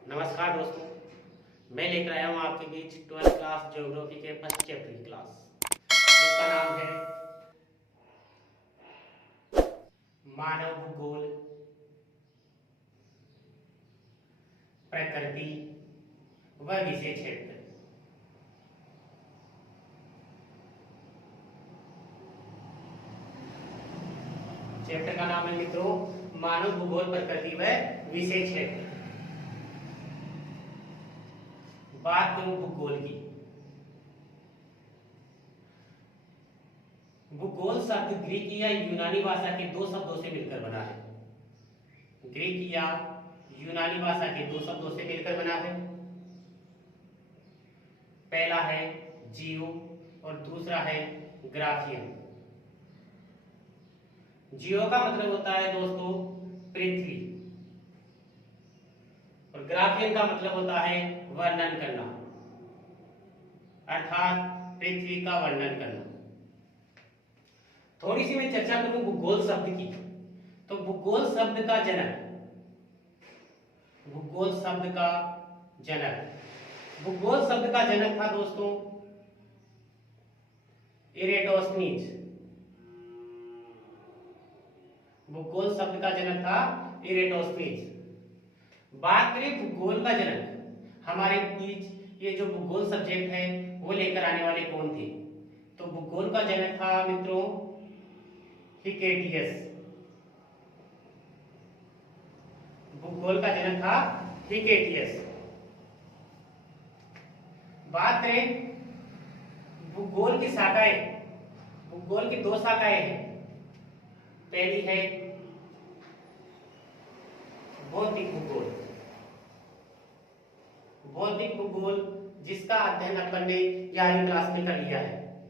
नमस्कार दोस्तों, मैं लेकर आया हूँ आपके बीच 12th क्लास ज्योग्राफी के फर्स्ट चैप्टर की क्लास, जिसका नाम है मानव भूगोल, प्रकृति व विषय क्षेत्र। चैप्टर का नाम है मित्रों मानव भूगोल, प्रकृति व विषय क्षेत्र। बात करूं भूगोल की। भूगोल शब्द ग्रीक या यूनानी भाषा के दो शब्दों से मिलकर बना है। ग्रीक या यूनानी भाषा के दो शब्दों से मिलकर बना है। पहला है जियो और दूसरा है ग्राफियन। जियो का मतलब होता है दोस्तों पृथ्वी, और ग्राफियन का मतलब होता है वर्णन करना, अर्थात पृथ्वी का वर्णन करना। थोड़ी सी मैं चर्चा करूं भूगोल शब्द की। तो भूगोल शब्द का जनक, भूगोल शब्द का जनक, भूगोल शब्द का जनक था दोस्तों इरेटोस्थनीज। भूगोल शब्द का जनक था इरेटोस्थनीज। बात करें भूगोल का जनक, हमारे बीच ये जो भूगोल सब्जेक्ट है वो लेकर आने वाले कौन थे? तो भूगोल का जनक था मित्रों हिकेटियस। भूगोल का जनक था हिकेटियस। बात करें भूगोल की शाखाएं, भूगोल की दो शाखाएं हैं। पहली है भौतिक भूगोल, भौतिक भूगोल जिसका अध्ययन अपन ने 11वीं क्लास में कर लिया है,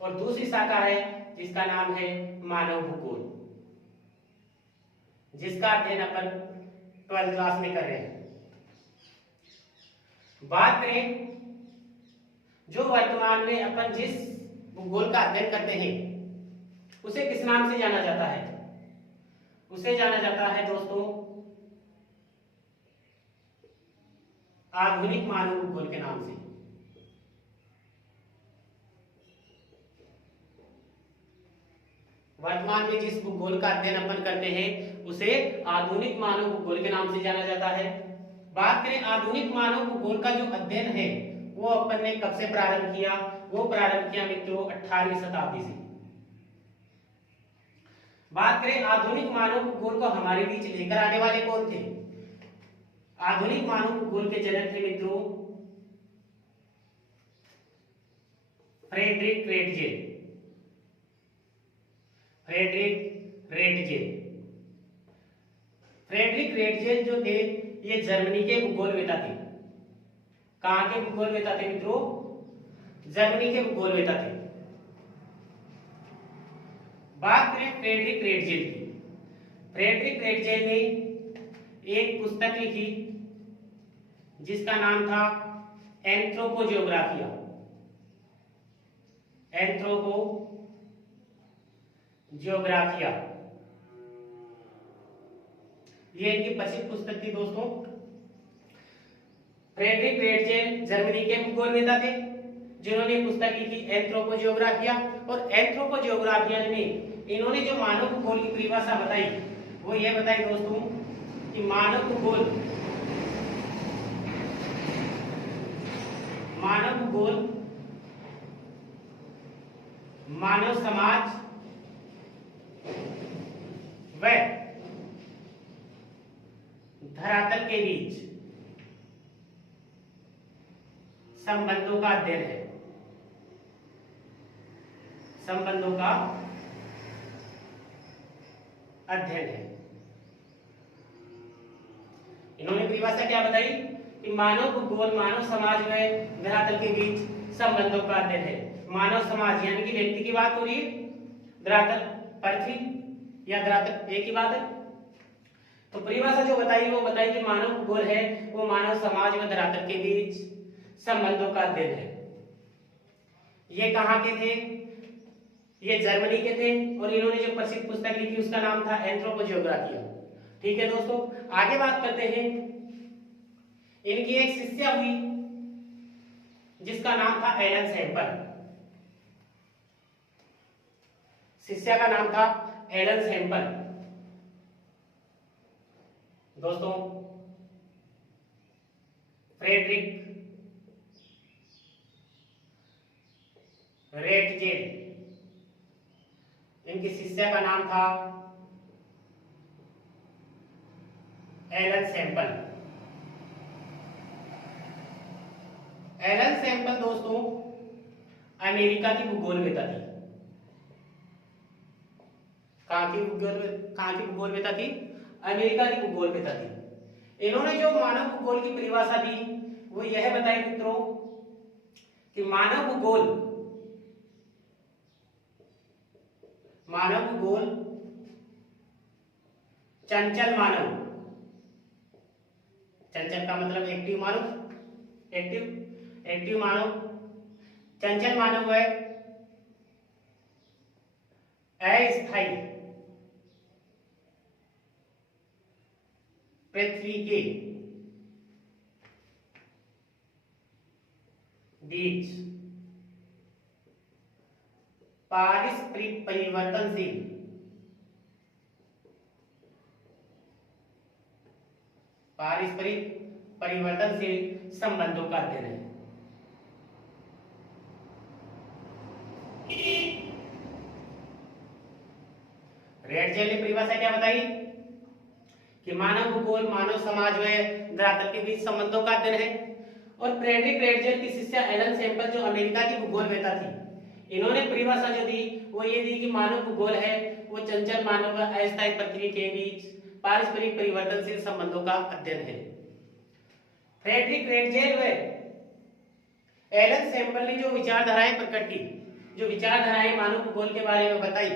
और दूसरी शाखा है जिसका नाम है मानव भूगोल, जिसका अध्ययन अपन 12th क्लास में कर रहे हैं। बात करें जो वर्तमान में अपन जिस भूगोल का अध्ययन करते हैं उसे किस नाम से जाना जाता है? उसे जाना जाता है दोस्तों आधुनिक मानव भूगोल के नाम से। वर्तमान में जिस भूगोल का अध्ययन अपन करते हैं उसे आधुनिक मानव भूगोल के नाम से जाना जाता है। बात करें आधुनिक मानव भूगोल का जो अध्ययन है वो अपन ने कब से प्रारंभ किया? वो प्रारंभ किया मित्रों 18वीं शताब्दी से। बात करें आधुनिक मानव भूगोल को हमारे बीच लेकर आने वाले कौन थे? आधुनिक मानव भूगोल के जनक थे मित्रों Friedrich Ratzel. Friedrich Ratzel, Friedrich Ratzel जो थे ये जर्मनी के भूगोलवेता थे। कहां के भूगोलवेता थे मित्रों? जर्मनी के भूगोलवेता थे। बात करें फ्रेडरिक रेटजेल की। फ्रेडरिक रेटजेल ने एक पुस्तक लिखी जिसका नाम था एंथ्रोपोजियोग्राफिया। एंथ्रोपोजियोग्राफिया ये इनकी प्रसिद्ध पुस्तक थी दोस्तों। फ्रेडरिक रेटजेल जर्मनी के भूगोलवेता थे जिन्होंने पुस्तक लिखी एंथ्रोपोजियोग्राफिया। और एंथ्रोपोजियोग्राफिया में इन्होंने जो मानव भूगोल की परिभाषा बताई वो ये बताई दोस्तों कि मानव भूगोल, मानव भूगोल मानव समाज व धरातल के बीच संबंधों का अध्ययन है। संबंधों का अध्ययन है। इन्होंने परिभाषा क्या बताई कि मानव भूगोल मानव समाज में धरातल के बीच संबंधों का अध्ययन है। मानव समाज यानी कि व्यक्ति की बात हो रही है, धरातल पृथ्वी या धरातल एक ही बात है। तो परिभाषा जो बताई वो बताई कि मानव भूगोल है वो मानव समाज व धरातल के बीच संबंधों का अध्ययन है। ये कहाँ के थे? ये जर्मनी के थे, और इन्होंने जो प्रसिद्ध पुस्तक लिखी उसका नाम था एंथ्रोपोजियोग्राफिया। ठीक है दोस्तों, आगे बात करते हैं इनकी एक शिष्या हुई जिसका नाम था एलन सैंपल। शिष्या का नाम था एलन सैंपल। दोस्तों, फ्रेडरिक रेटजेल, इनकी शिष्या का नाम था एलन सैंपल। एलन सैंपल दोस्तों अमेरिका की भूगोलवेत्ता थी। कहाँ की भूगोलवेत्ता थी? अमेरिका की भूगोलवेत्ता थी। इन्होंने जो मानव भूगोल की परिभाषा दी वो यह बताई मित्रों कि मानव भूगोल चंचल मानव, चंचल का मतलब एक्टिव मानव, एक्टिव मानव, चंचल मानव है अस्थायी पृथ्वी के बीच पारस्परिक परिवर्तनशील संबंधों का अध्ययन है। रेटजेल ने परिभाषा क्या बताई कि मानव भूगोल मानव समाज में धरातल के बीच संबंधों का अध्ययन है। और फ्रेडरिक रेटजेल की शिष्या एलन सैंपल जो अमेरिका की भूगोलवेत्ता थी, इन्होंने परिभाषा जो दी वो ये दी कि मानव भूगोल है वो चंचल मानव व अस्थायी पृथ्वी के बीच पारस्परिक परिवर्तनशील संबंधों का अध्ययन है। फ्रेडरिक रेटजेल व एलन सैंपल ने जो विचारधाराएं प्रकट की, जो विचारधाराएं मानव भूगोल के बारे में बताई,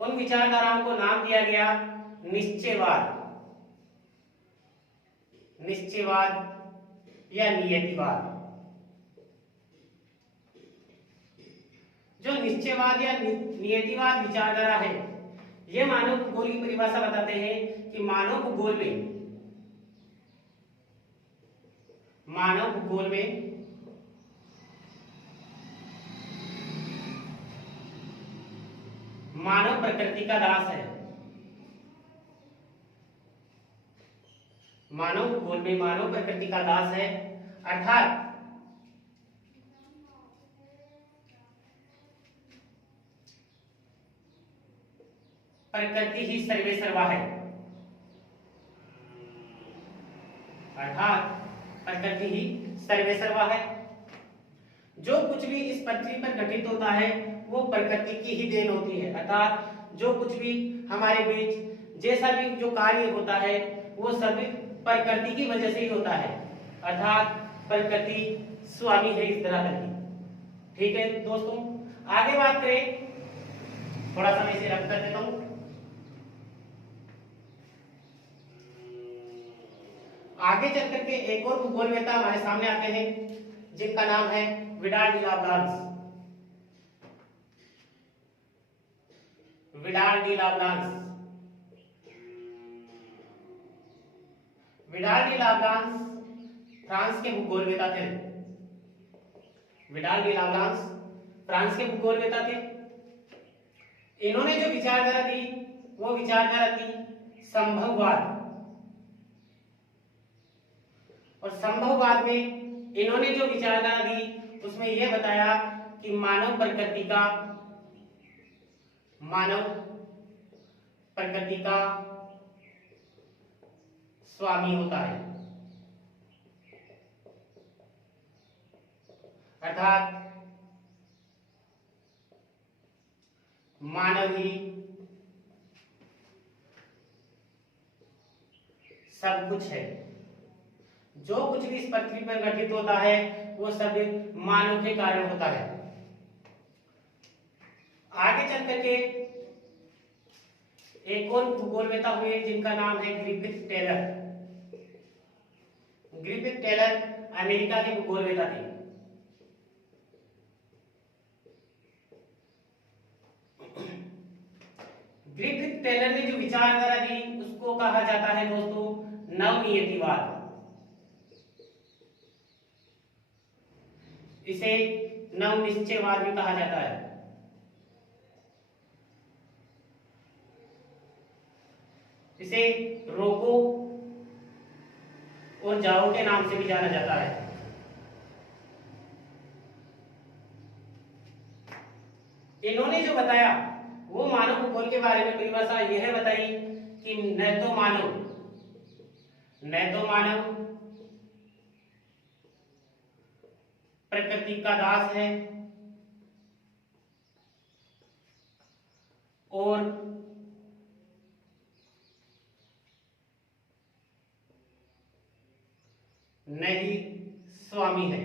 उन विचारधाराओं को नाम दिया गया निश्चयवाद या नियतिवाद। जो निश्चयवाद या नियतिवाद विचारधारा है, ये मानव भूगोल की परिभाषा बताते हैं कि मानव भूगोल में मानव प्रकृति का दास है। मानव भूगोल में मानव प्रकृति का दास है, अर्थात प्रकृति ही सर्वेसर्वा है। जो कुछ भी इस पृथ्वी पर घटित होता है वो प्रकृति की ही देन होती है। अर्थात जो कुछ भी हमारे बीच जैसा भी जो कार्य होता है वो सभी प्रकृति की वजह से ही होता है। अर्थात प्रकृति स्वामी है इस धरातल की। ठीक है दोस्तों, आगे बात करें, थोड़ा सा मैं इसे रख कर देता हूं। आगे चल करके एक और भूगोलवेत्ता हमारे सामने आते हैं जिनका नाम है Vidal de Laplace. Vidal de Laplace France के भूगोलवेत्ता थे। विडाल डी लाप्लांस फ्रांस के भूगोलवेत्ता थे। इन्होंने जो विचारधारा दी वो विचारधारा थी संभववाद। और संभववाद में इन्होंने जो विचारधारा दी उसमें यह बताया कि मानव प्रकृति का स्वामी होता है। अर्थात मानव ही सब कुछ है। जो कुछ भी इस पृथ्वी पर घटित होता है वो सब मानव के कारण होता है। आगे चल करके एक और भूगोलवेत्ता हुए जिनका नाम है Griffith Taylor. Griffith Taylor America के भूगोलवेत्ता थे। ग्रिफिथ टेलर ने जो विचारधारा दी उसको कहा जाता है दोस्तों नवनियतिवाद। इसे नवनिश्चयवाद भी कहा जाता है। इसे रोको और जाओ के नाम से भी जाना जाता है। इन्होंने जो बताया वो मानव भूगोल के बारे में परिभाषा यह बताई कि न तो मानव प्रकृति का दास है और न ही स्वामी है।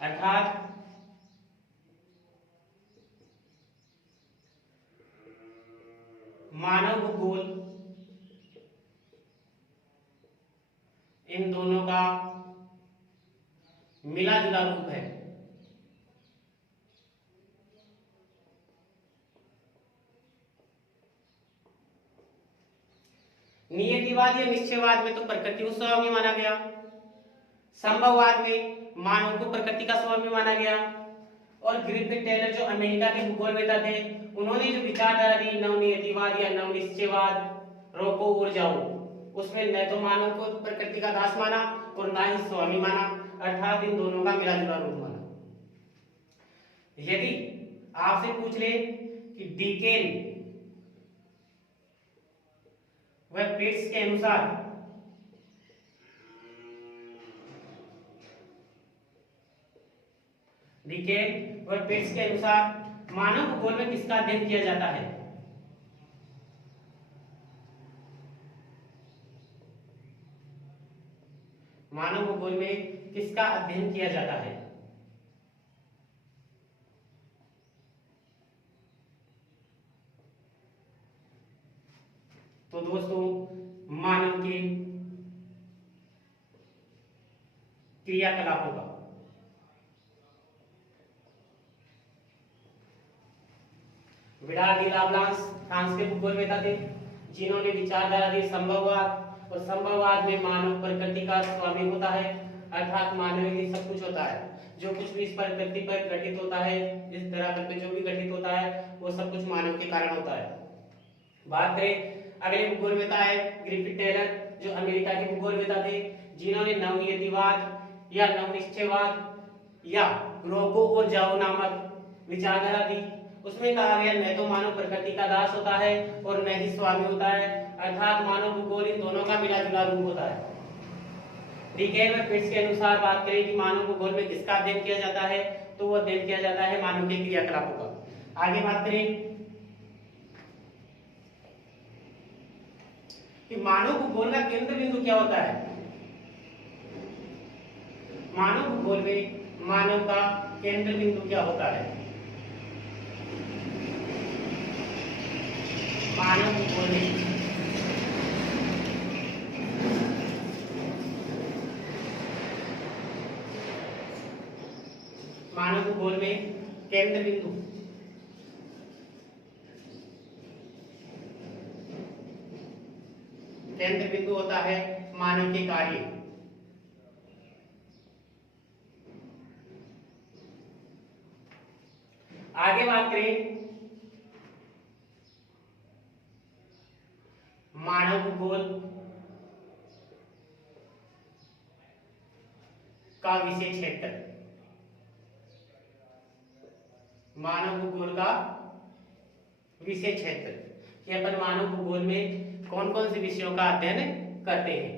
अर्थात मानव भूगोल इन दोनों का मिला जुला रूप है। नियतिवाद या निश्चयवाद में तो प्रकृति को स्वामी माना गया, संभववाद में मानव को प्रकृति का स्वामी माना गया, और ग्रिफिथ टेलर जो अमेरिका के भूगोलवेत्ता थे उन्होंने जो विचारधारा दी नवनियतिवाद या नवनिश्चयवाद, रोको और जाओ, उसमें न तो मानव को प्रकृति का दास माना और ना ही स्वामी माना, अर्थात इन दोनों का मिला जुला रूप माना। यदि आपसे पूछ ले कि डीकेन व पिट्स के अनुसार मानव भूगोल में किसका अध्ययन किया जाता है? मानव भूगोल में किसका अध्ययन किया जाता है? तो दोस्तों मानव के क्रियाकलापों का विडाल डी लाप्लास फ्रांस के भूगोलवेत्ता थे जिन्होंने विचारधारा दी संभववाद, और संभववाद में मानव प्रकृति का स्वामी होता है, अर्थात मानव ही सब कुछ होता है। जो कुछ भी इस प्रकृति पर घटित होता है, इस धरातल पे जो भी घटित होता है वो सब कुछ मानव के कारण होता है। बात करें अगले भूगोलवेत्ता है ग्रिफिथ टेलर जो अमेरिका के भूगोलवेत्ता थे जिन्होंने नवनियतिवाद या नवनिश्चयवाद या रोको और जाओ नामक विचारधारा दी। उसमें कहा गया न तो मानव प्रकृति का दास होता है और न ही स्वामी होता है, अर्थात मानव भूगोल इन दोनों का मिला जुला रूप होता है। डीकेन व पिट्स के अनुसार बात करें कि मानव भूगोल में किसका अध्ययन किया जाता है, तो वो अध्ययन किया जाता है मानव के क्रियाकलापों का। आगे बात करें कि मानव भूगोल का केंद्र बिंदु क्या होता है। मानव भूगोल में मानव का केंद्र बिंदु क्या होता है? मानव भूगोल में केंद्र बिंदु होता है मानव के कार्य। आगे बात करें मानव भूगोल का विषय क्षेत्र। मानव भूगोल का विषय क्षेत्र कि अपन मानव भूगोल में कौन कौन से विषयों का अध्ययन करते हैं।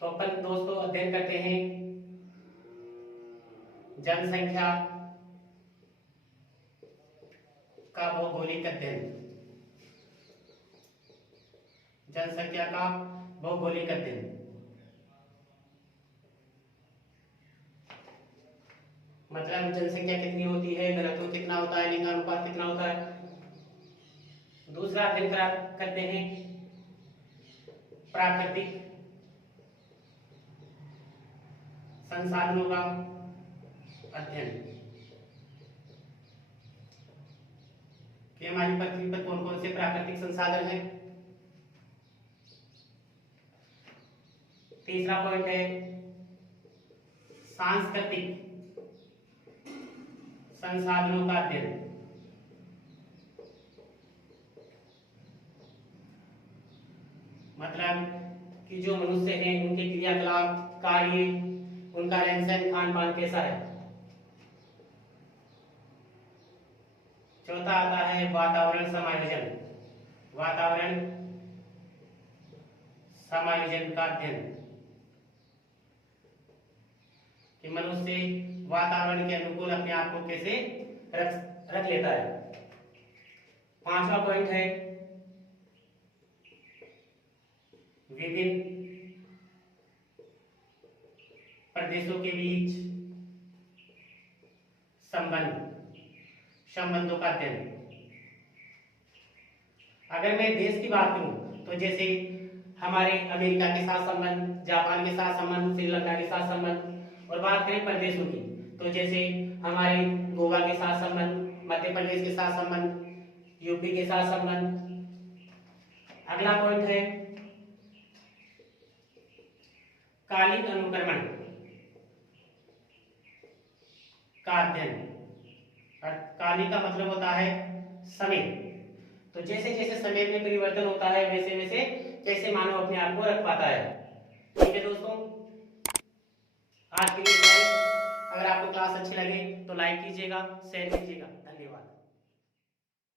तो अपन दोस्तों अध्ययन करते हैं जनसंख्या का भौगोलिक अध्ययन। जनसंख्या का भौगोलिक अध्ययन मतलब जनसंख्या कितनी होती है, घनत्व कितना होता है, लिंगानुपात कितना होता है। दूसरा अध्ययन करते हैं प्राकृतिक संसाधनों का अध्ययन कि हमारी पृथ्वी पर कौन कौन से प्राकृतिक संसाधन हैं। तीसरा पॉइंट है सांस्कृतिक संसाधनों का अध्ययन। मतलब कि जो मनुष्य हैं उनके क्रियाकलाप, कार्य, उनका रहन सहन, खान पान कैसा है। चौथा आता है वातावरण समायोजन। वातावरण समायोजन का अध्ययन कि मनुष्य वातावरण के अनुकूल अपने आप को कैसे रख लेता है। पांचवा पॉइंट है विभिन्न प्रदेशों के बीच संबंधों का अध्ययन। अगर मैं देश की बात करूं तो जैसे हमारे अमेरिका के साथ संबंध, जापान के साथ संबंध, श्रीलंका के साथ संबंध, और बात करें प्रदेशों की तो जैसे हमारे गोवा के साथ संबंध, मध्य प्रदेश के साथ संबंध, यूपी के साथ संबंध। अगला पॉइंट है कालिक अनुक्रमण का अध्ययन। कालिक का मतलब होता है समय। तो जैसे जैसे समय में परिवर्तन होता है वैसे वैसे कैसे मानव अपने आप को रख पाता है। ठीक है दोस्तों, आज के लिए अगर आपको क्लास अच्छी लगे तो लाइक कीजिएगा, शेयर कीजिएगा। धन्यवाद।